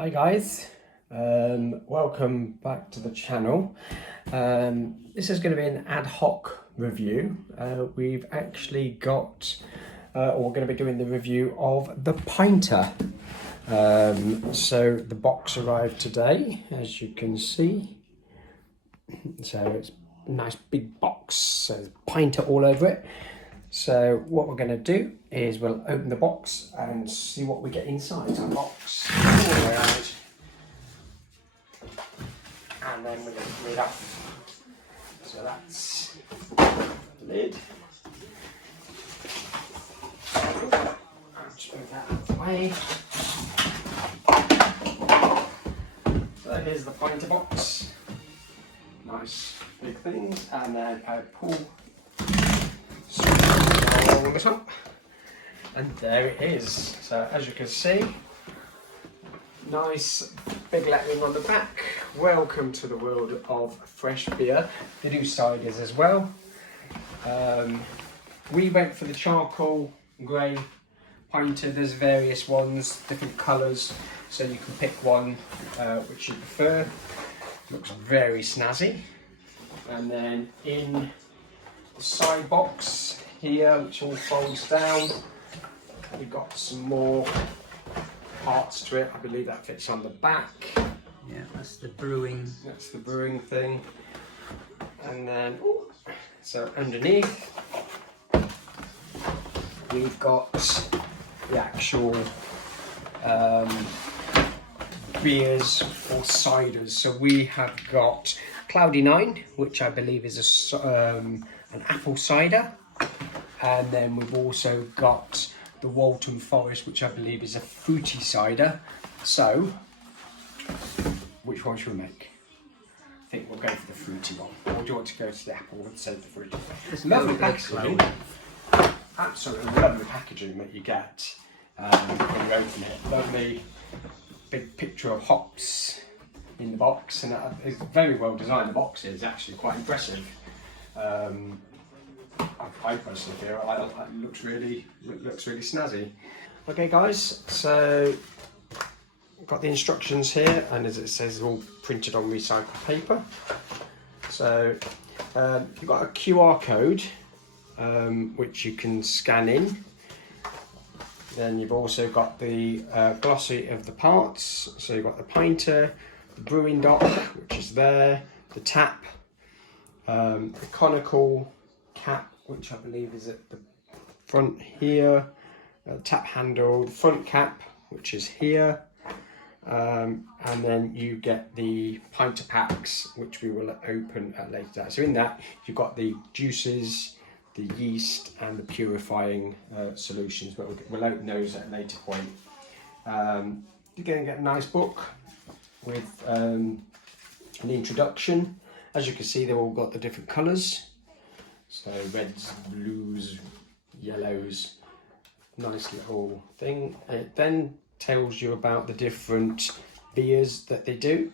Hi guys, welcome back to the channel. This is going to be an ad hoc review. We've actually got, or we're going to be doing the review of the Pinter. So the box arrived today, as you can see. So it's a nice big box, so there's Pinter all over it. So what we're going to do is we'll open the box and see what we get inside our box. All the way out. And then we're going to lid off. So that's the lid. Just move that out of the way. So here's the Pinter box. Nice big things. And then I pull all this up, and there it is. So as you can see, nice big lettering on the back. Welcome to the world of fresh beer. They do ciders as well. We went for the charcoal grey Pinter. There's various ones, different colours, so you can pick one which you prefer. Looks very snazzy. And then in the side box here, which all folds down, we've got some more parts to it. I believe that fits on the back. Yeah, that's the brewing. That's the brewing thing. And then, so underneath, we've got the actual beers or ciders. So we have got Cloudy 9, which I believe is an apple cider. And then we've also got the Walton Forest, which I believe is a fruity cider. So, which one should we make? I think we'll go for the fruity one. Or do you want to go to the apple and save the fruity? Lovely packaging. Absolutely lovely packaging that you get when you open it. Lovely big picture of hops in the box, and it's very well designed. The box is actually quite impressive. I personally feel it looks really snazzy. Okay guys, so I've got the instructions here, and as it says, it's all printed on recycled paper. So you've got a QR code which you can scan in. Then you've also got the glossy of the parts. So you've got the Pinter, the brewing dock, which is there, the tap, the conical cap, which I believe is at the front here, tap handle, the front cap, which is here, and then you get the Pinter packs, which we will open at a later date. So in that, you've got the juices, the yeast, and the purifying solutions, but we'll open those at a later point. You're going to get a nice book with an introduction. As you can see, they've all got the different colours. So reds, blues, yellows, nice little thing. It then tells you about the different beers that they do.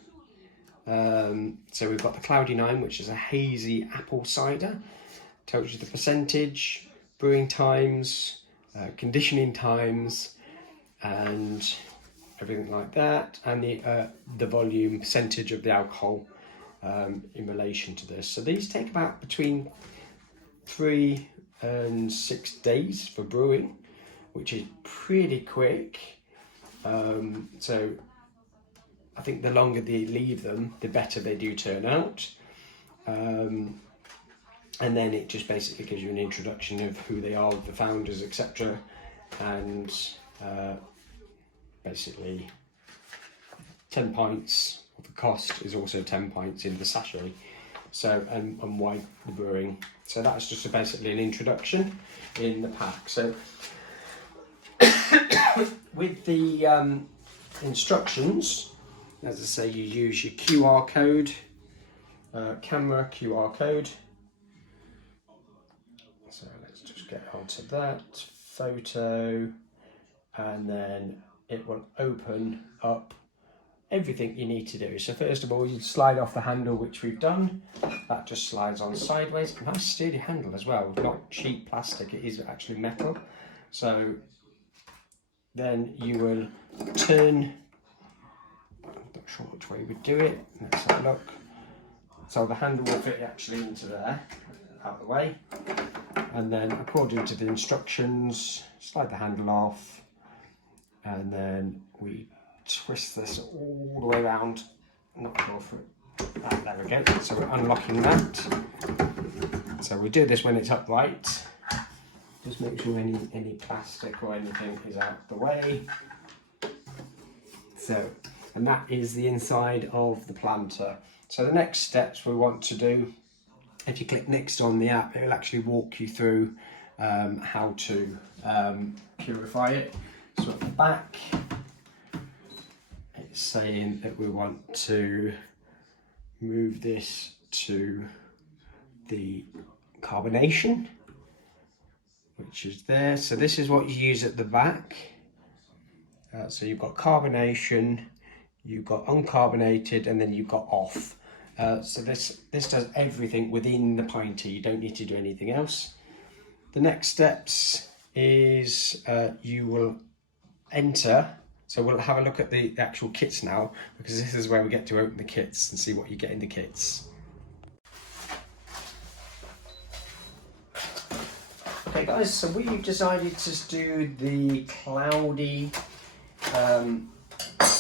So we've got the Cloudy 9, which is a hazy apple cider. Tells you the percentage, brewing times, conditioning times, and everything like that, and the volume, percentage of the alcohol in relation to this. So these take about between 3 and 6 days for brewing, which is pretty quick. So I think the longer they leave them, the better they do turn out. And then it just basically gives you an introduction of who they are, the founders, etc. And basically 10 pints of the cost is also 10 pints in the sachet. So, and why the brewing. So that's just basically an introduction in the pack. So with the instructions, as I say, you use your QR code, camera QR code. So let's just get onto that photo, and then it will open up everything you need to do. So first of all, you slide off the handle, which we've done. That just slides on sideways. Nice sturdy handle as well, not cheap plastic, it is actually metal. So then you will turn correct way we do it. Let's have a look. So the handle will fit actually into there, out of the way. And then according to the instructions, slide the handle off, and then we twist this all the way around. Not sure for it. Ah, there we go. So we're unlocking that. So we do this when it's upright. Just make sure any plastic or anything is out of the way. So, and that is the inside of the planter. So the next steps we want to do, if you click next on the app, it will actually walk you through how to purify it. So at the back, it's saying that we want to move this to the carbonation, which is there. So this is what you use at the back. So you've got carbonation, you've got uncarbonated, and then you've got off. So this does everything within the pinter. You don't need to do anything else. The next steps is you will enter. So we'll have a look at the actual kits now, because this is where we get to open the kits and see what you get in the kits. Okay guys, so we've decided to do the cloudy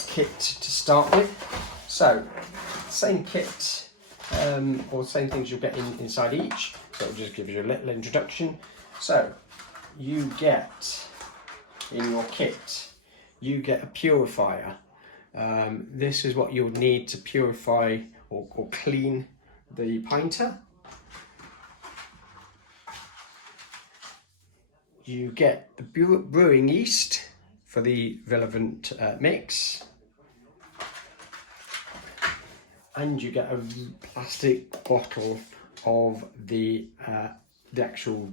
kit to start with. So same kit or same things you'll get inside each, so it'll just give you a little introduction. So you get in your kit, you get a purifier. This is what you'll need to purify or clean the pinter. You get the brewing yeast for the relevant mix, and you get a plastic bottle of the actual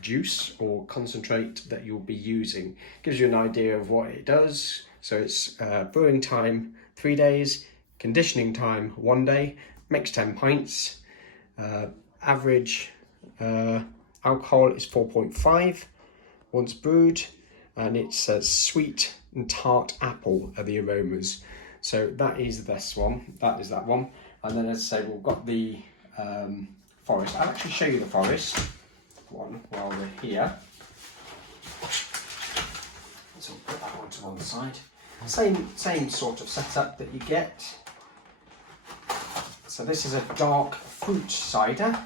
juice or concentrate that you'll be using. Gives you an idea of what it does. So it's brewing time 3 days, conditioning time 1 day, makes 10 pints, average alcohol is 4.5 once brewed, and it's sweet and tart apple are the aromas. So that is this one, that is that one. And then as I say, we've got the forest. I'll actually show you the forest one while we're here. So we'll put that one to one side. Same sort of setup that you get. So this is a dark fruit cider.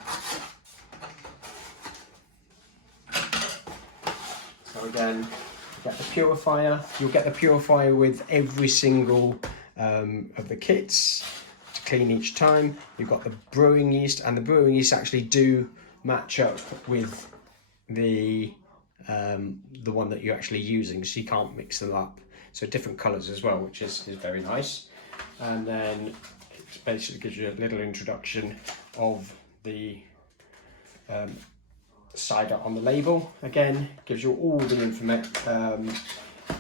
So again, you get the purifier. You'll get the purifier with every single of the kits to clean each time. You've got the brewing yeast, and the brewing yeast actually do match up with the one that you're actually using, so you can't mix them up. So different colours as well, which is very nice. And then it basically gives you a little introduction of the cider on the label. Again, gives you all the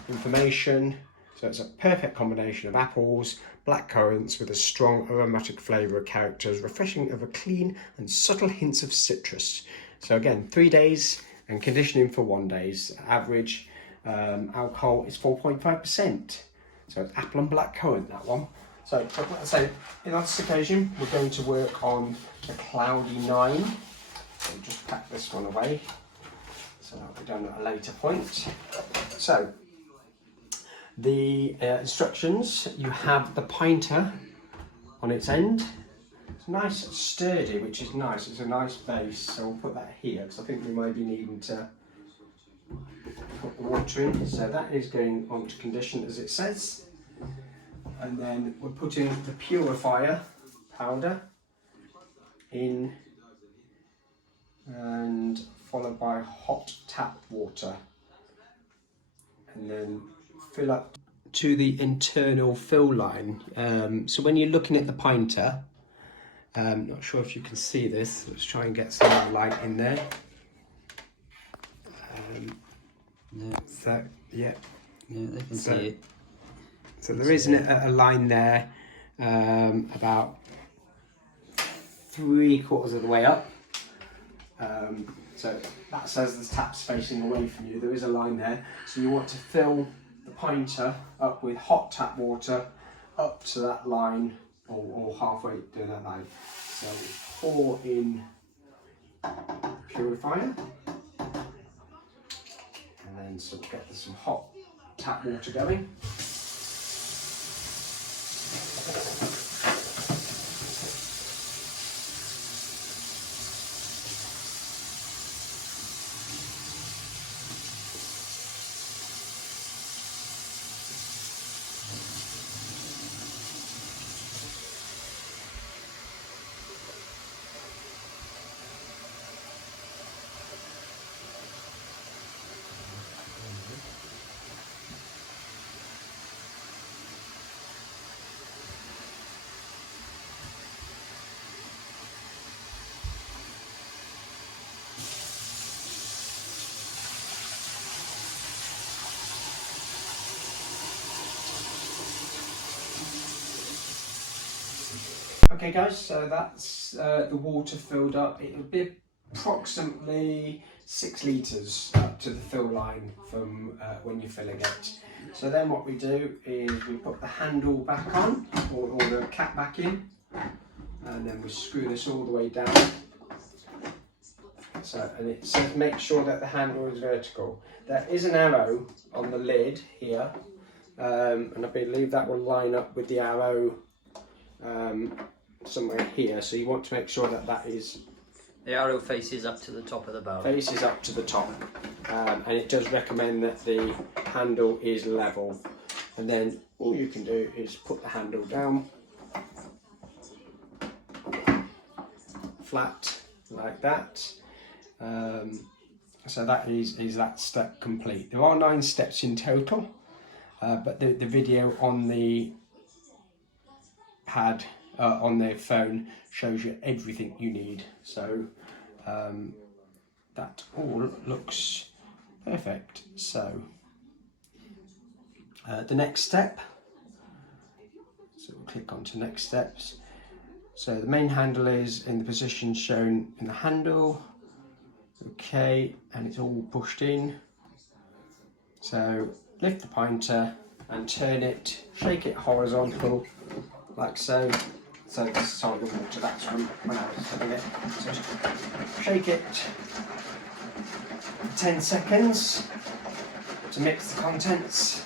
information. So it's a perfect combination of apples, black currants with a strong aromatic flavour of characters, refreshing over clean and subtle hints of citrus. So again, 3 days and conditioning for 1 day. Average alcohol is 4.5%. So it's apple and black currant, that one. So like I say, in this occasion, we're going to work on the Cloudy 9. So we'll just pack this one away. So that'll be done at a later point. So the instructions, you have the pinter on its end. It's nice and sturdy, which is nice. It's a nice base, so we'll put that here because I think we might be needing to put the water in. So that is going on to condition as it says. And then we're putting the purifier powder in, and followed by hot tap water. And then fill up to the internal fill line. So when you're looking at the pinter, not sure if you can see this, let's try and get some light in there. So yeah, they can see it. So there is a line there, about 3/4 of the way up. So that says the tap's facing away from you. There is a line there. So you want to fill the pinter up with hot tap water up to that line or halfway to that line. So pour in purifier, and then sort of get some hot tap water going. Okay guys, so that's the water filled up. It'll be approximately 6 litres up to the fill line from when you're filling it. So then what we do is we put the handle back on, or the cap back in, and then we screw this all the way down. So, and it says make sure that the handle is vertical. There is an arrow on the lid here, and I believe that will line up with the arrow somewhere here, so you want to make sure that that is... The arrow faces up to the top of the barrel. Faces up to the top, and it does recommend that the handle is level. And then all you can do is put the handle down, flat, like that. So that is that step complete. There are 9 steps in total, but the video on the pad on their phone shows you everything you need, so that all looks perfect. So the next step, so we'll click on to next steps. So the main handle is in the position shown in the handle, okay, and it's all pushed in. So lift the pinter and turn it, shake it horizontal like so. So this is all the water, that's when I was filling it. So shake it for 10 seconds to mix the contents.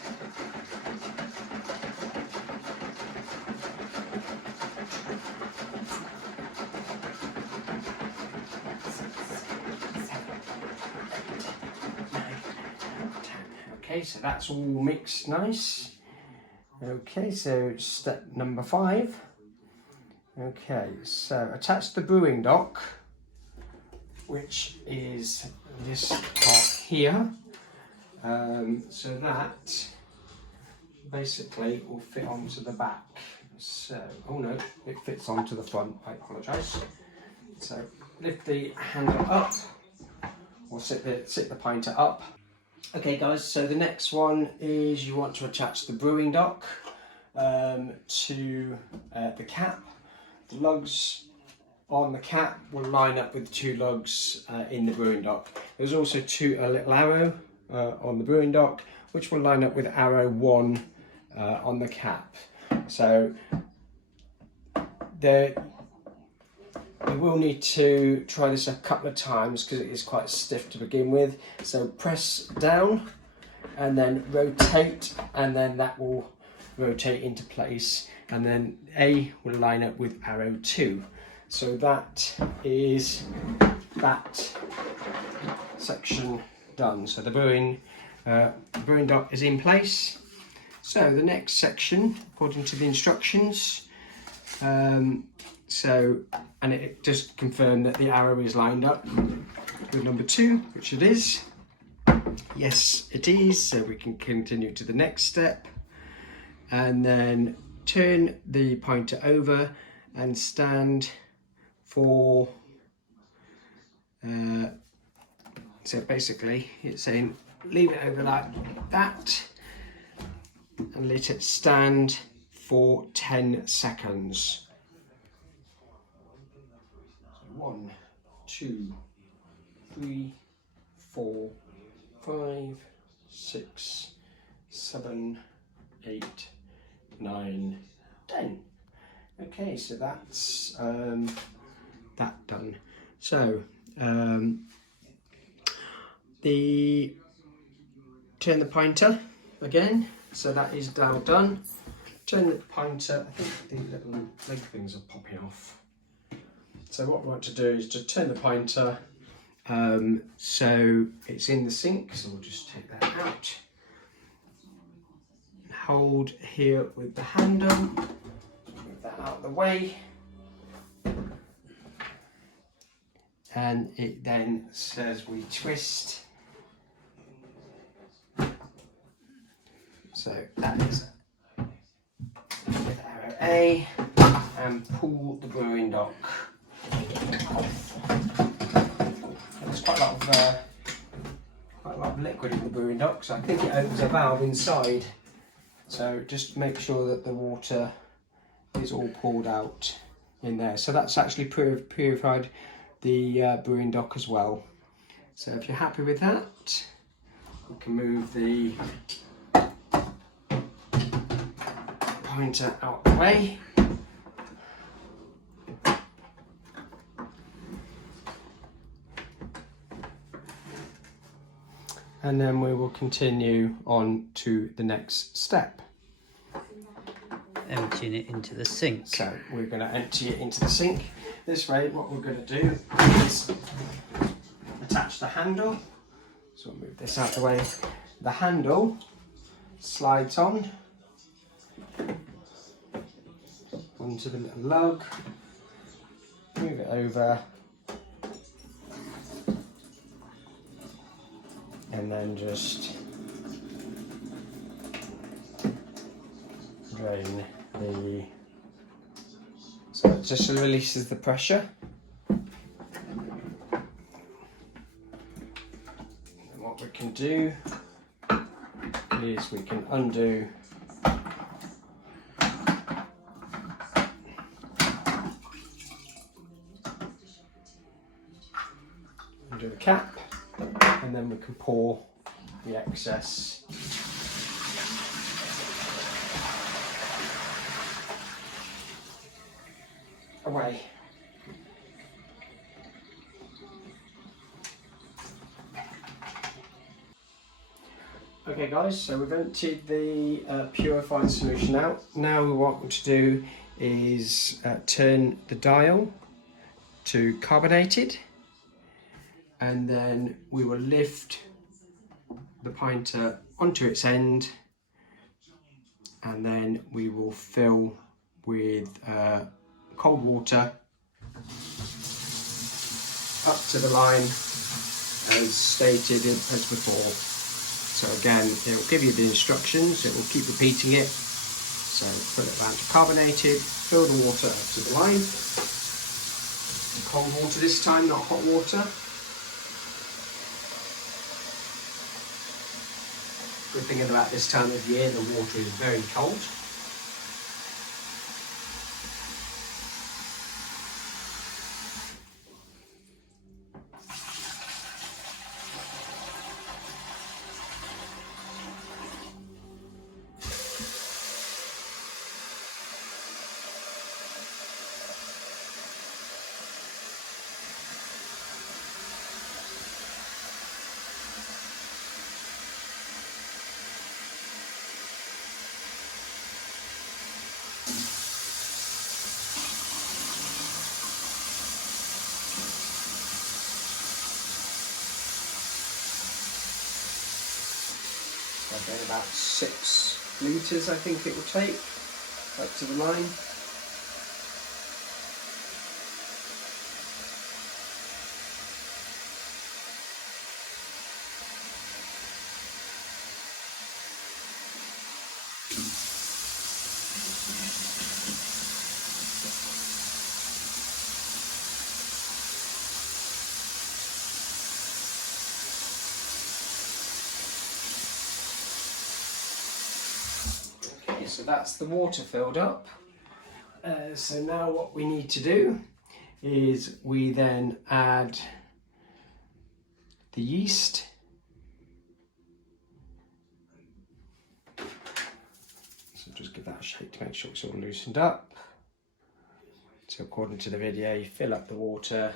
Okay, so that's all mixed nice. Okay, so step number 5. Okay, so attach the brewing dock, which is this part here, so that basically will fit onto the back. So, oh no, it fits onto the front, I apologise. So lift the handle up, or sit the pinter up. Okay guys, so the next one is you want to attach the brewing dock to the cap. The lugs on the cap will line up with the 2 lugs in the brewing dock. There's also a little arrow on the brewing dock, which will line up with arrow 1 on the cap. So you will need to try this a couple of times because it is quite stiff to begin with. So press down and then rotate, and then that will rotate into place, and then A will line up with arrow 2. So that is that section done. So the brewing dock is in place. So the next section, according to the instructions, and it just confirmed that the arrow is lined up with number 2, which it is. Yes, it is. So we can continue to the next step, and then turn the pinter over and stand for so basically it's saying leave it over like that and let it stand for 10 seconds. 1, 2, 3, 4, 5, 6, 7, 8, 9 Okay, so that's that done. So turn the pinter again. So that is now done. Turn the pinter. I think the little leg things are popping off. So what we want to do is just turn the pinter so it's in the sink. So we'll just take that out. Hold here with the handle. Move that out of the way. And it then says we twist. So that is arrow A, and pull the brewing dock off. There's quite a lot of liquid in the brewing dock, so I think it opens a valve inside. So just make sure that the water is all poured out in there. So that's actually purified the brewing dock as well. So if you're happy with that, we can move the pinter out the way. And then we will continue on to the next step. Emptying it into the sink. So we're going to empty it into the sink. This way, what we're going to do is attach the handle. So we'll move this out of the way. The handle slides on onto the little lug. Move it over. And then just drain the, so it just releases the pressure. And what we can do is we can undo the cap, and then we can pour the excess away. Okay guys, so we've emptied the purified solution out. Now what we want to do is turn the dial to carbonated, and then we will lift the pinter onto its end, and then we will fill with cold water up to the line as stated as before. So again, it will give you the instructions, it will keep repeating it. So put it down to carbonated, fill the water up to the line. Cold water this time, not hot water. Good thing about this time of year, the water is very cold. About 6 litres I think it will take up to the line. So that's the water filled up. So now what we need to do is we then add the yeast. So just give that a shake to make sure it's all loosened up. So according to the video, you fill up the water.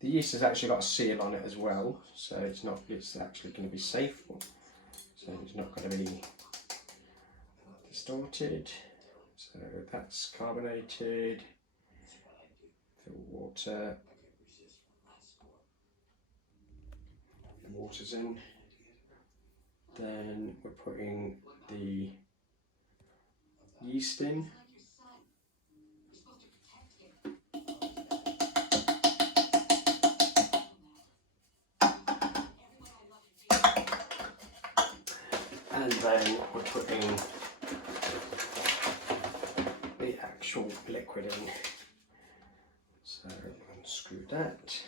The yeast has actually got a seal on it as well, so it's actually going to be safe. So it's not going to be distorted. So that's carbonated. Fill water. The water's in. Then we're putting the yeast in. And then we're putting the actual liquid in. So unscrew that.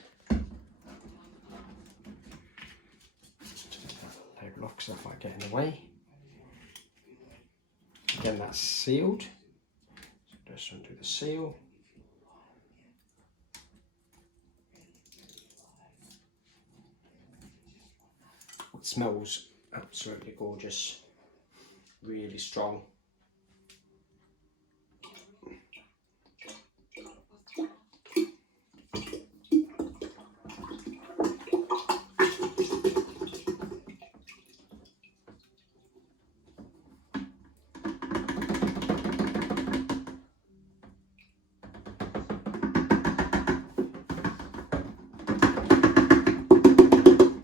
Load locks that might get in the way. Again, that's sealed. So just undo the seal. It smells absolutely gorgeous, really strong.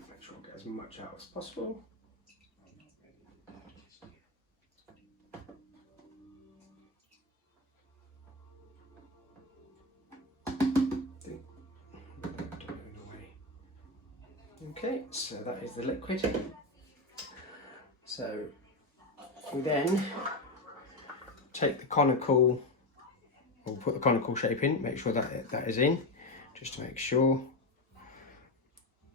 Make sure I get as much out as possible. Okay, so that is the liquid. So we then take the conical, we'll put the conical shape in, make sure that that is in, just to make sure.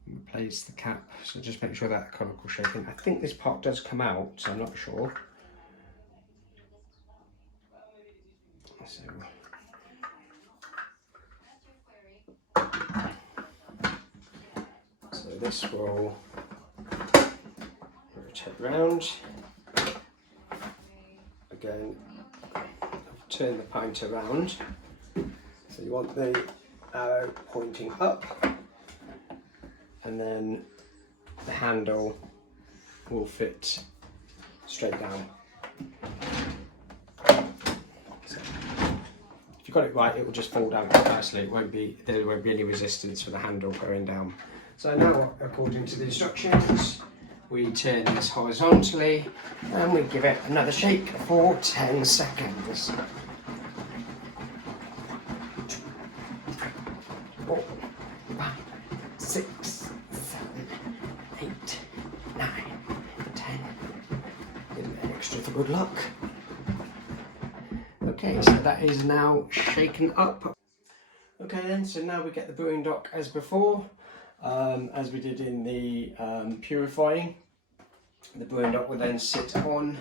Replace the cap, so just make sure that conical shape in. I think this part does come out, so I'm not sure. So this will rotate round. Again, turn the pinter around. So you want the arrow pointing up, and then the handle will fit straight down. So if you've got it right, it will just fall down quite nicely. There won't be any resistance for the handle going down. So now, according to the instructions, we turn this horizontally and we give it another shake for 10 seconds. 4, 5, 6, 7, 8, 9, 10. Give it an extra for good luck. Okay, so that is now shaken up. Okay then, so now we get the brewing dock as before. As we did in the purifying, the brewing dock will then sit on,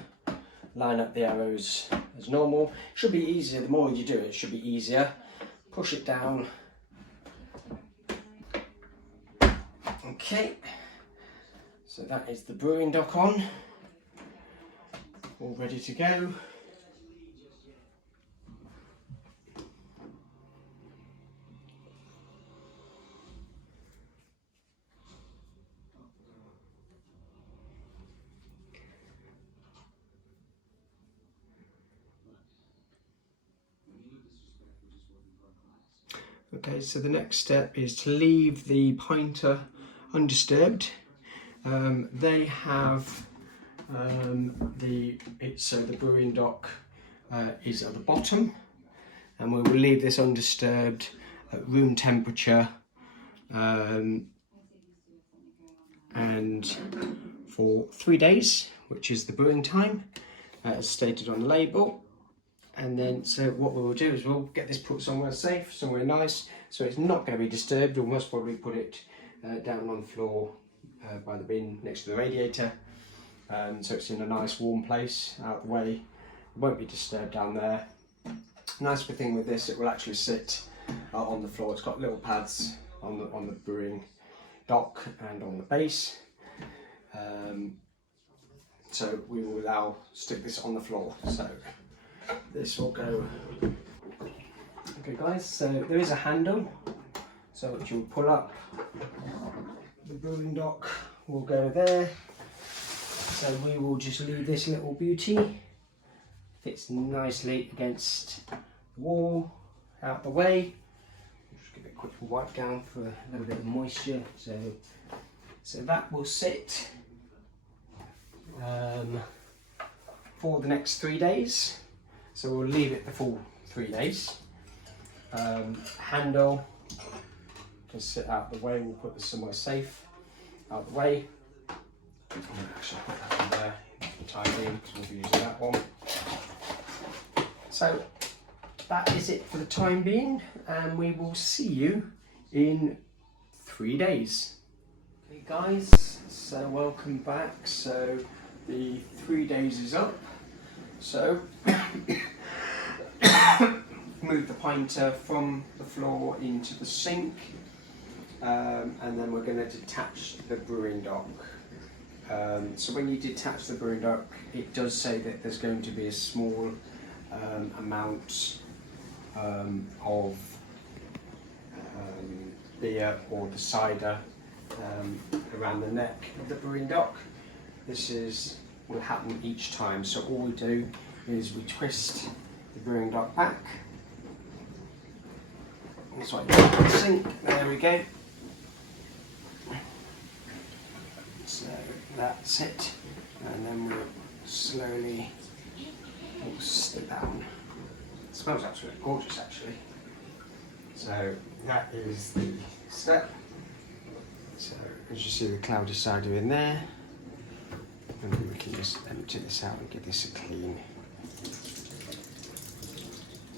line up the arrows as normal. Should be easier, the more you do it, it should be easier. Push it down. Okay, so that is the brewing dock on, all ready to go. Okay, so the next step is to leave the pinter undisturbed. They have the brewing dock is at the bottom, and we will leave this undisturbed at room temperature and for 3 days, which is the brewing time as stated on the label. And then, so what we will do is we'll get this put somewhere safe, somewhere nice, so it's not going to be disturbed. We'll most probably put it down on the floor by the bin next to the radiator, so it's in a nice warm place, out of the way. It won't be disturbed down there. Nice thing with this, it will actually sit on the floor. It's got little pads on the brewing dock and on the base. So we will now stick this on the floor. So this will go Okay guys, so there is a handle, so which you'll pull up. The brewing dock will go there. So we will just leave this little beauty. Fits nicely against the wall, out the way. Just give it a quick wipe down for a little bit of moisture. So that will sit for the next 3 days. So we'll leave it the full 3 days. Handle can sit out the way. We'll put this somewhere safe out the way. I'm going to actually put that in there for the time being because we'll be using that one. So that is it for the time being, and we will see you in 3 days. Okay guys, so welcome back. So the 3 days is up. So move the pinter from the floor into the sink, and then we're going to detach the brewing dock. So when you detach the brewing dock, it does say that there's going to be a small amount of beer or the cider around the neck of the brewing dock. This will happen each time. So all we do is we twist the brewing dock back. That's right, the sink. There we go. So that's it, and then we'll slowly stick that on. It smells absolutely gorgeous, actually. So that is the step. So as you see, the cloudy cider in there, and then we can just empty this out and give this a clean.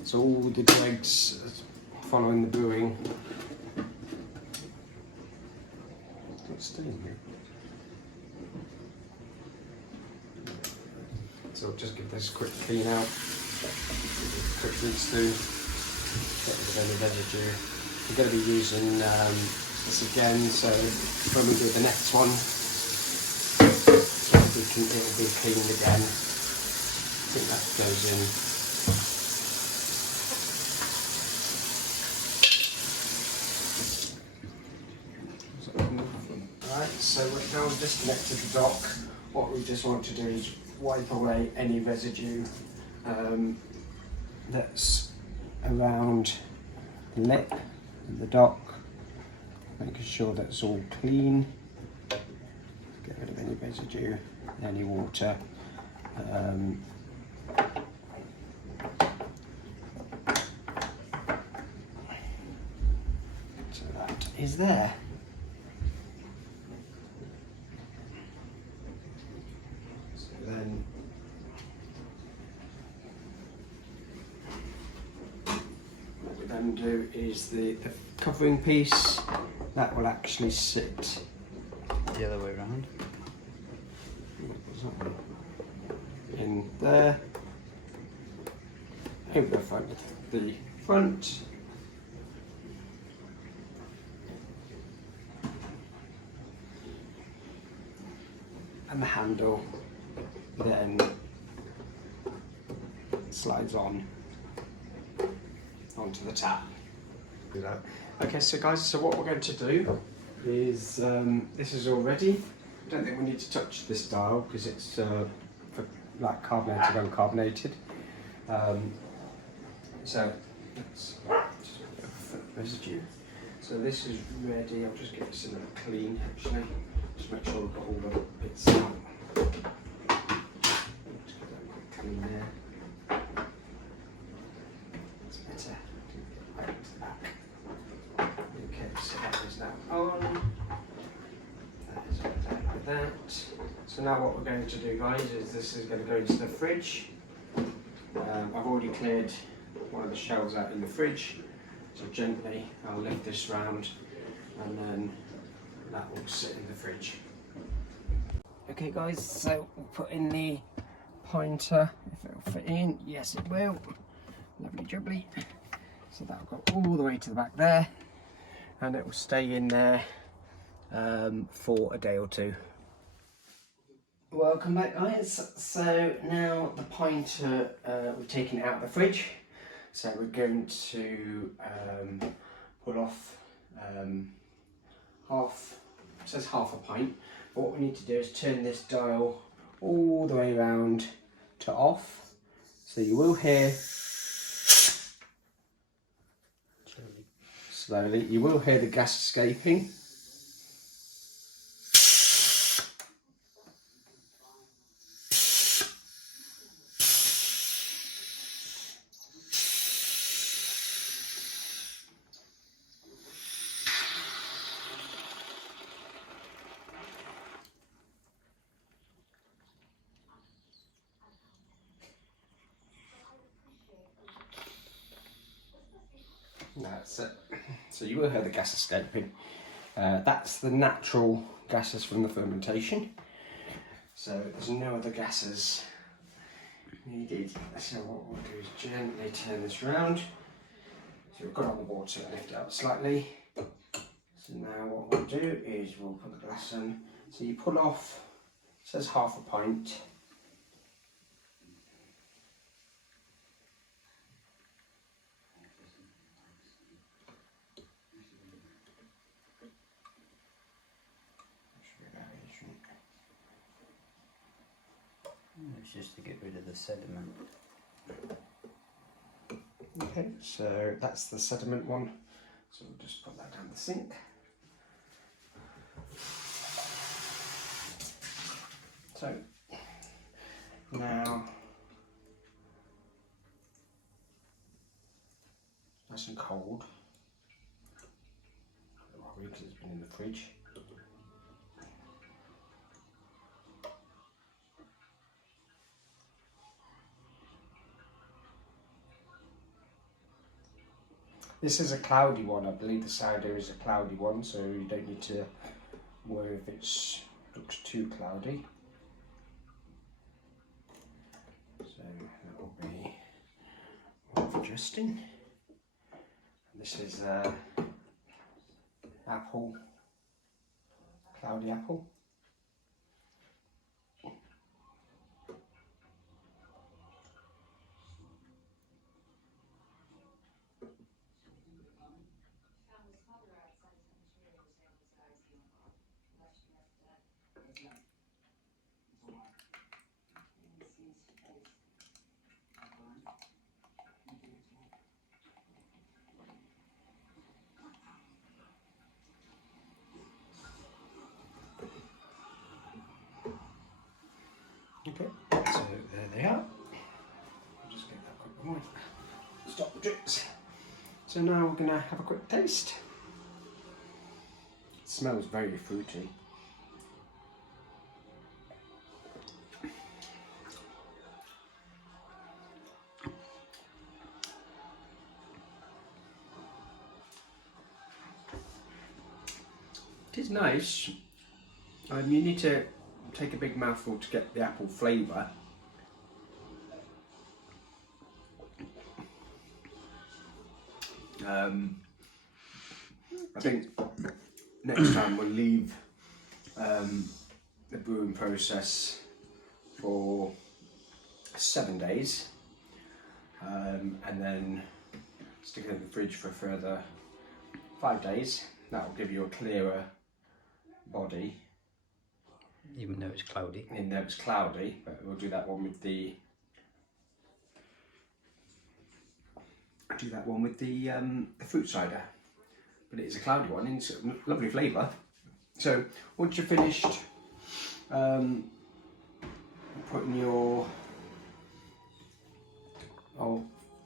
So all the dregs following the brewing. It's still in here. So we'll just give this a quick clean out, quick rinse through, get rid of any residue. We're going to be using this again, so when we do the next one, it will be cleaned again. I think that goes in. Alright, so we're now disconnected the dock. What we just want to do is wipe away any residue that's around the lip and the dock, making sure that's all clean. Get rid of any residue, any water. So that is there. Then what we then do is the covering piece that will actually sit The other way around. in there over the front of the front. And the handle then slides on onto the tap. Okay, so guys, so what we're going to do is this is all ready. I don't think we need to touch this dial because it's for like carbonated, uncarbonated. So let's just put a foot residue. So this is ready. I'll just get this in a clean actually. Just make sure we've got all the bits out. Just get that quick clean there. It's better to get right into the back. Okay, so that is now on. That is like that. So now what we're going to do, guys, is this is going to go into the fridge. I've already cleared one of the shelves out in the fridge. So gently I'll lift this round and then that will sit in the fridge. Okay guys, so we'll put in the pinter, if it'll fit in. Yes it will. Lovely jubbly. So that'll go all the way to the back there and it will stay in there for a day or two. Welcome back guys. So now the pinter, we've taken it out of the fridge. So we're going to pull off half, it says half a pint, but what we need to do is turn this dial all the way around to off. So you will hear, slowly, you will hear the gas escaping. That's it. So you will hear the gas escaping. That's the natural gases from the fermentation. So there's no other gases needed. So what we'll do is gently turn this round. So we've got on the water and lift it up slightly. So now what we'll do is we'll put the glass in. So you pull off, it says half a pint. It's just to get rid of the sediment. Okay, so that's the sediment one. So we'll just put that down the sink. So now nice and cold. Because it's been in the fridge. This is a cloudy one. I believe the cider is a cloudy one, so you don't need to worry if it looks too cloudy. So that will be worth adjusting. This is apple, cloudy apple. Okay, so there they are. I'll just get that quick one. Stop the drips. So now we're going to have a quick taste. It smells very fruity. It is nice. You need to take a big mouthful to get the apple flavour. I think next time we'll leave the brewing process for 7 days and then stick it in the fridge for a further 5 days. That will give you a clearer body. Even though it's cloudy. Even though it's cloudy, but we'll do that one with the fruit cider. But it is a cloudy one, and it's a lovely flavour. So once you're finished putting your,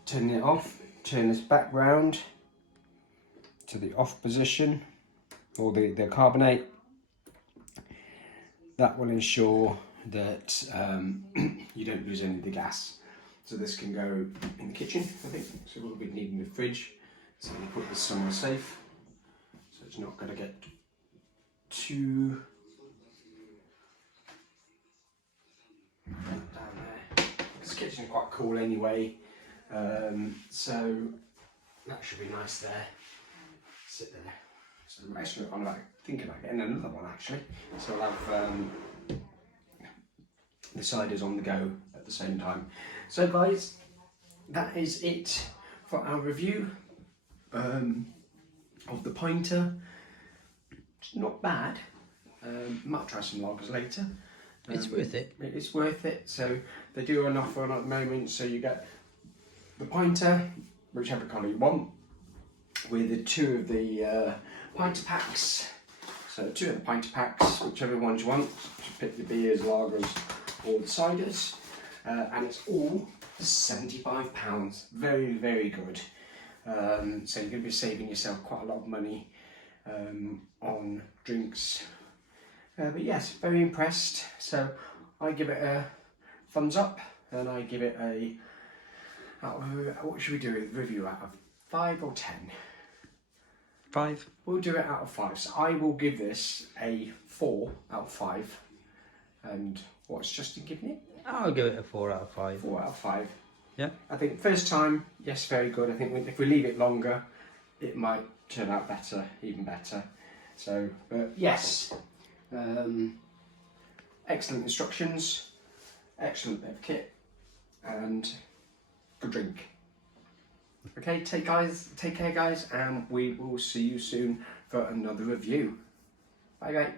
turning it off, turn this back round to the off position, or the carbonate. That will ensure that you don't lose any of the gas. So this can go in the kitchen, I think. So we'll be needing the fridge. So we put this somewhere safe, so it's not going to get too down there. This kitchen's quite cool anyway, so that should be nice there. Sit there. So actually, I'm thinking about getting another one actually. So I'll have the ciders on the go at the same time. So guys, that is it for our review of the Pinter. It's not bad. Might try some lagers later. It's worth it. It's worth it. So they do an offer on at the moment. So you get the Pinter, whichever colour you want, with the 2 of the Pinter packs. So 2 of the Pinter packs, whichever ones you want. To pick the beers, lagers, or the ciders, and it's all £75. Very, very good. So you're going to be saving yourself quite a lot of money on drinks. But yes, very impressed. So I give it a thumbs up, and I give it a, what should we do a review out of? 5 or 10? 5. We'll do it out of 5. So I will give this a 4 out of 5. And what's Justin giving it? I'll give it a 4 out of 5. 4 out of 5. Yeah. I think first time, yes, very good. I think if we leave it longer, it might turn out better, even better. So, but yes, excellent instructions, excellent bit of kit, and good drink. Okay, take care, guys, and we will see you soon for another review. Bye, bye.